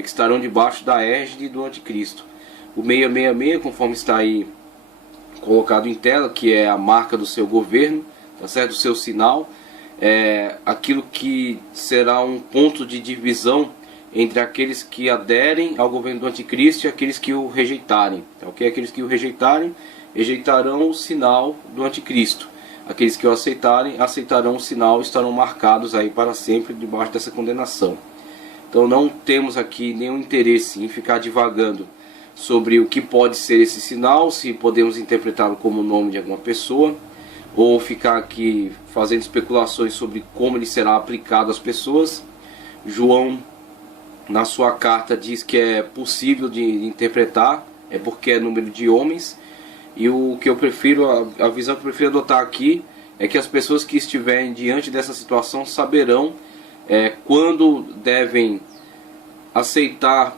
que estarão debaixo da égide do anticristo. O 666, conforme está aí colocado em tela, que é a marca do seu governo, tá certo? O seu sinal, aquilo que será um ponto de divisão entre aqueles que aderem ao governo do anticristo e aqueles que o rejeitarem, tá ok? Aqueles que o rejeitarem, rejeitarão o sinal do anticristo. Aqueles que o aceitarem, aceitarão o sinal e estarão marcados aí para sempre debaixo dessa condenação. Então não temos aqui nenhum interesse em ficar divagando sobre o que pode ser esse sinal, se podemos interpretá-lo como o nome de alguma pessoa, ou ficar aqui fazendo especulações sobre como ele será aplicado às pessoas. João, na sua carta, diz que é possível de interpretar, porque é número de homens, e o que eu prefiro, a visão que eu prefiro adotar aqui, é que as pessoas que estiverem diante dessa situação saberão quando devem aceitar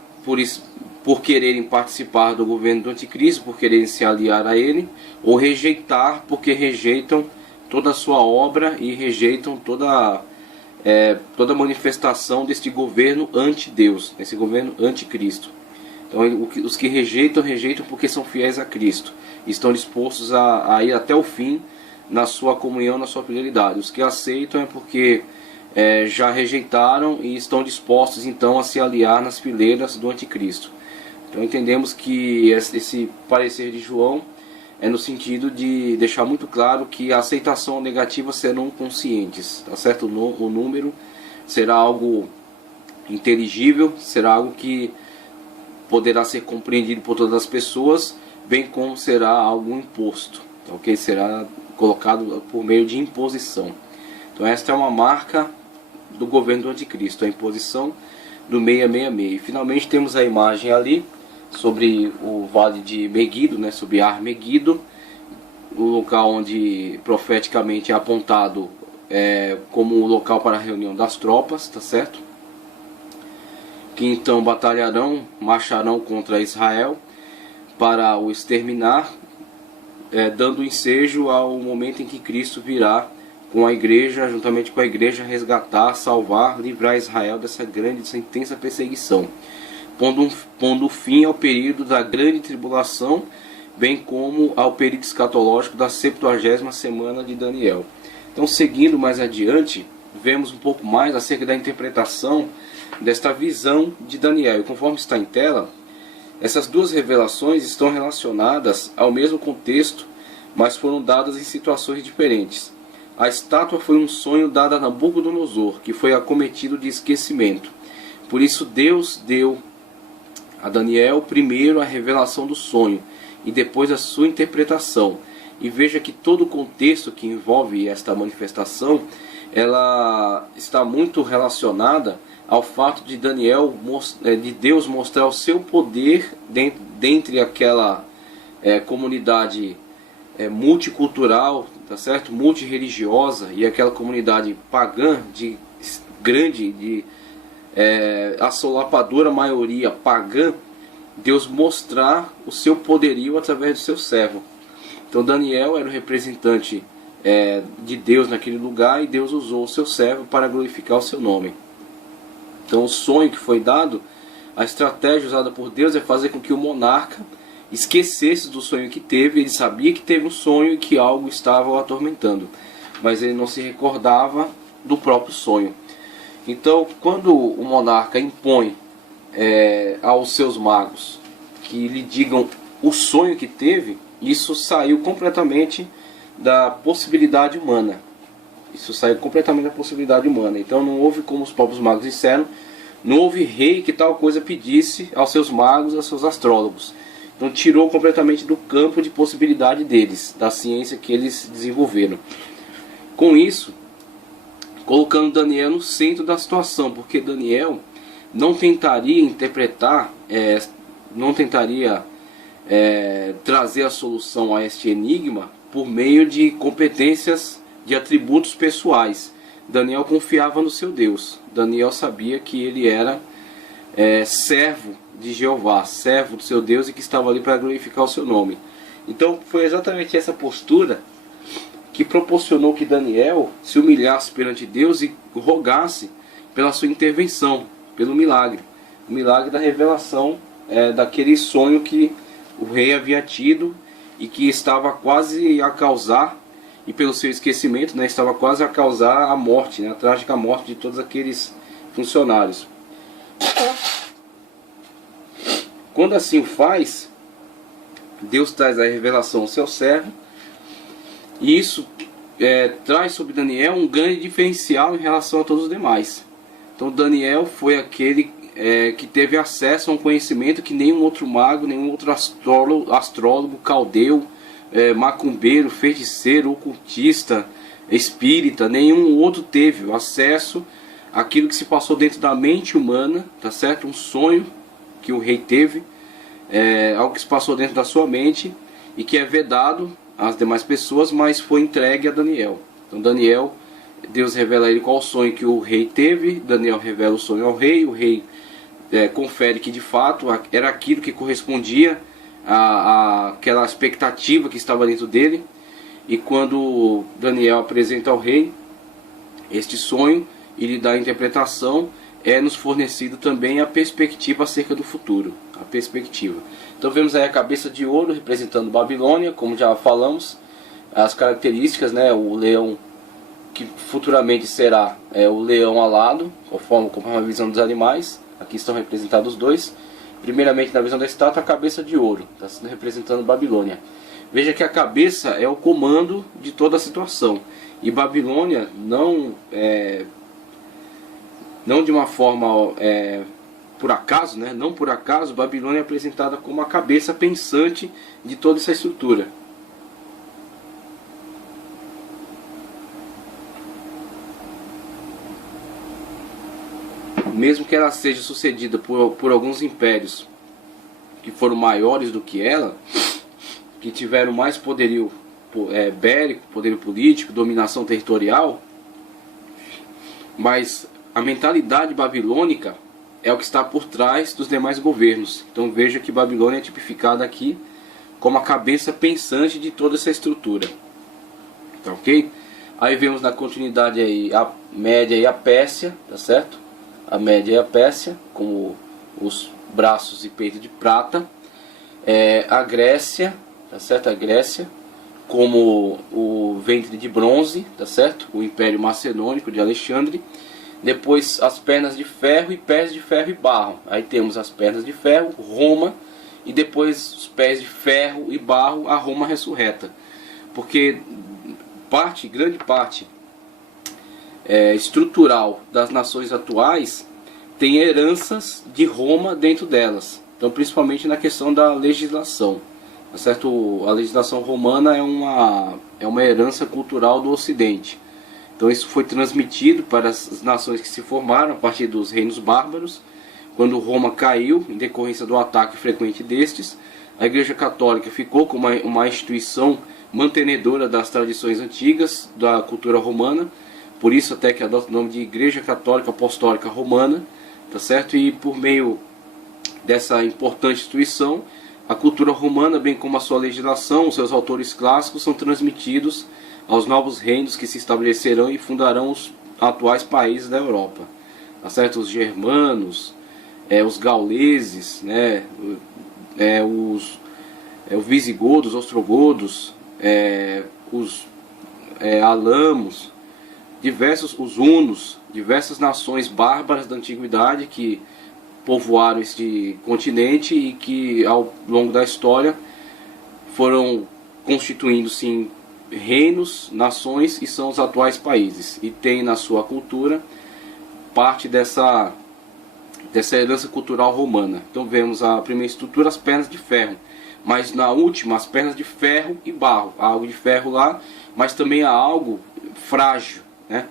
por quererem participar do governo do anticristo, por quererem se aliar a ele, ou rejeitar porque rejeitam toda a sua obra e rejeitam toda manifestação deste governo anti-Deus, desse governo anticristo. Então os que rejeitam, rejeitam porque são fiéis a Cristo, estão dispostos a ir até o fim na sua comunhão, na sua fidelidade. Os que aceitam é porque já rejeitaram e estão dispostos então a se aliar nas fileiras do anticristo. Então entendemos que esse parecer de João é no sentido de deixar muito claro que a aceitação negativa serão conscientes, tá certo? O número será algo inteligível, será algo que poderá ser compreendido por todas as pessoas, bem como será algo imposto, ok? Será colocado por meio de imposição. Então esta é uma marca do governo do anticristo, a imposição do 666. E finalmente temos a imagem ali sobre o vale de Meguido, sobre Ar Meguido, o local onde profeticamente é apontado como o local para a reunião das tropas, tá certo? Que então batalharão, marcharão contra Israel para o exterminar, dando ensejo ao momento em que Cristo virá com a igreja, juntamente com a igreja, resgatar, salvar, livrar Israel dessa intensa perseguição, pondo fim ao período da grande tribulação, bem como ao período escatológico da 70ª semana de Daniel. Então, seguindo mais adiante, vemos um pouco mais acerca da interpretação desta visão de Daniel. E conforme está em tela, essas duas revelações estão relacionadas ao mesmo contexto, mas foram dadas em situações diferentes. A estátua foi um sonho dado a Nabucodonosor, que foi acometido de esquecimento. Por isso Deus deu a Daniel primeiro a revelação do sonho e depois a sua interpretação. E veja que todo o contexto que envolve esta manifestação, ela está muito relacionada ao fato de de Deus mostrar o seu poder dentre aquela comunidade multicultural, tá certo? Multireligiosa, e aquela comunidade pagã de assolapadora maioria pagã. Deus mostrar o seu poderio através do seu servo. Então Daniel era o representante de Deus naquele lugar, e Deus usou o seu servo para glorificar o seu nome. Então o sonho que foi dado, a estratégia usada por Deus é fazer com que o monarca esquecesse do sonho que teve. Ele sabia que teve um sonho e que algo estava o atormentando, mas ele não se recordava do próprio sonho. Então, quando o monarca impõe aos seus magos que lhe digam o sonho que teve, isso saiu completamente da possibilidade humana. Então não houve, como os próprios magos disseram, não houve rei que tal coisa pedisse aos seus magos, aos seus astrólogos. Então tirou completamente do campo de possibilidade deles, da ciência que eles desenvolveram. Com isso, colocando Daniel no centro da situação, porque Daniel não tentaria interpretar, não tentaria trazer a solução a este enigma por meio de competências, de atributos pessoais. Daniel confiava no seu Deus. Daniel sabia que ele era servo de Jeová, servo do seu Deus, e que estava ali para glorificar o seu nome. Então foi exatamente essa postura que proporcionou que Daniel se humilhasse perante Deus e rogasse pela sua intervenção, pelo milagre. O milagre da revelação daquele sonho que o rei havia tido e que estava quase a causar, e pelo seu esquecimento, né, estava quase a causar a morte, né, a trágica morte de todos aqueles funcionários. Quando assim o faz, Deus traz a revelação ao seu servo, e isso traz sobre Daniel um grande diferencial em relação a todos os demais. Então Daniel foi aquele que teve acesso a um conhecimento que nenhum outro mago, nenhum outro astrólogo, caldeu, macumbeiro, feiticeiro, ocultista, espírita, nenhum outro teve acesso àquilo que se passou dentro da mente humana, tá certo? Um sonho que o rei teve, algo que se passou dentro da sua mente e que é vedado às demais pessoas, mas foi entregue a Daniel. Então Daniel, Deus revela a ele qual o sonho que o rei teve, Daniel revela o sonho ao rei, o rei confere que de fato era aquilo que correspondia àquela expectativa que estava dentro dele. E quando Daniel apresenta ao rei este sonho e lhe dá a interpretação, nos fornecido também a perspectiva acerca do futuro, a perspectiva. Então vemos aí a cabeça de ouro representando Babilônia, como já falamos, as características, né, o leão que futuramente será o leão alado, conforme a visão dos animais. Aqui estão representados os dois. Primeiramente, na visão da estátua, a cabeça de ouro, está sendo representando Babilônia. Veja que a cabeça é o comando de toda a situação. E Babilônia não de uma forma por acaso, né? Não por acaso, Babilônia é apresentada como a cabeça pensante de toda essa estrutura. Mesmo que ela seja sucedida por alguns impérios que foram maiores do que ela, que tiveram mais poderio bélico, poderio político, dominação territorial, mas a mentalidade babilônica é o que está por trás dos demais governos. Então veja que Babilônia é tipificada aqui como a cabeça pensante de toda essa estrutura. Tá ok? Aí vemos na continuidade aí a Média e a Pérsia, tá certo? A Média e a Pérsia, com os braços e peito de prata. A Grécia, tá certo? A Grécia, como o ventre de bronze, tá certo? O Império Macedônico de Alexandre. Depois as pernas de ferro e pés de ferro e barro. Aí temos as pernas de ferro, Roma, e depois os pés de ferro e barro, a Roma ressurreta. Porque grande parte estrutural das nações atuais tem heranças de Roma dentro delas. Então, principalmente na questão da legislação, tá certo? A legislação romana é uma herança cultural do Ocidente. Então isso foi transmitido para as nações que se formaram a partir dos reinos bárbaros. Quando Roma caiu, em decorrência do ataque frequente destes, a Igreja Católica ficou como uma instituição mantenedora das tradições antigas da cultura romana. Por isso até que adota o nome de Igreja Católica Apostólica Romana, tá certo? E por meio dessa importante instituição, a cultura romana, bem como a sua legislação, os seus autores clássicos, são transmitidos aos novos reinos que se estabelecerão e fundarão os atuais países da Europa, tá certo? Os germanos, os gauleses, né? Os visigodos, ostrogodos, os alamos, os hunos, diversas nações bárbaras da antiguidade que povoaram este continente e que ao longo da história foram constituindo-se em reinos, nações, e são os atuais países, e tem na sua cultura parte dessa herança cultural romana. Então vemos a primeira estrutura, as pernas de ferro, mas na última as pernas de ferro e barro. Há algo de ferro lá, mas também há algo frágil, né?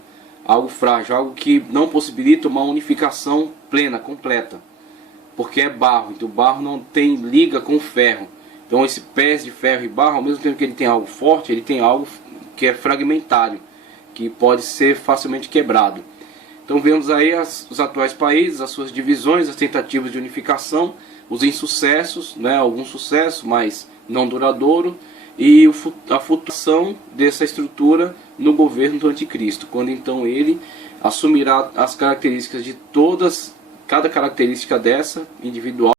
Algo frágil, algo que não possibilita uma unificação plena, completa, porque é barro. Então o barro não tem liga com o ferro. Então esse pés de ferro e barro, ao mesmo tempo que ele tem algo forte, ele tem algo que é fragmentário, que pode ser facilmente quebrado. Então vemos aí os atuais países, as suas divisões, as tentativas de unificação, os insucessos, né, algum sucesso, mas não duradouro, e a flutuação dessa estrutura no governo do anticristo, quando então ele assumirá as características de todas cada característica dessa individual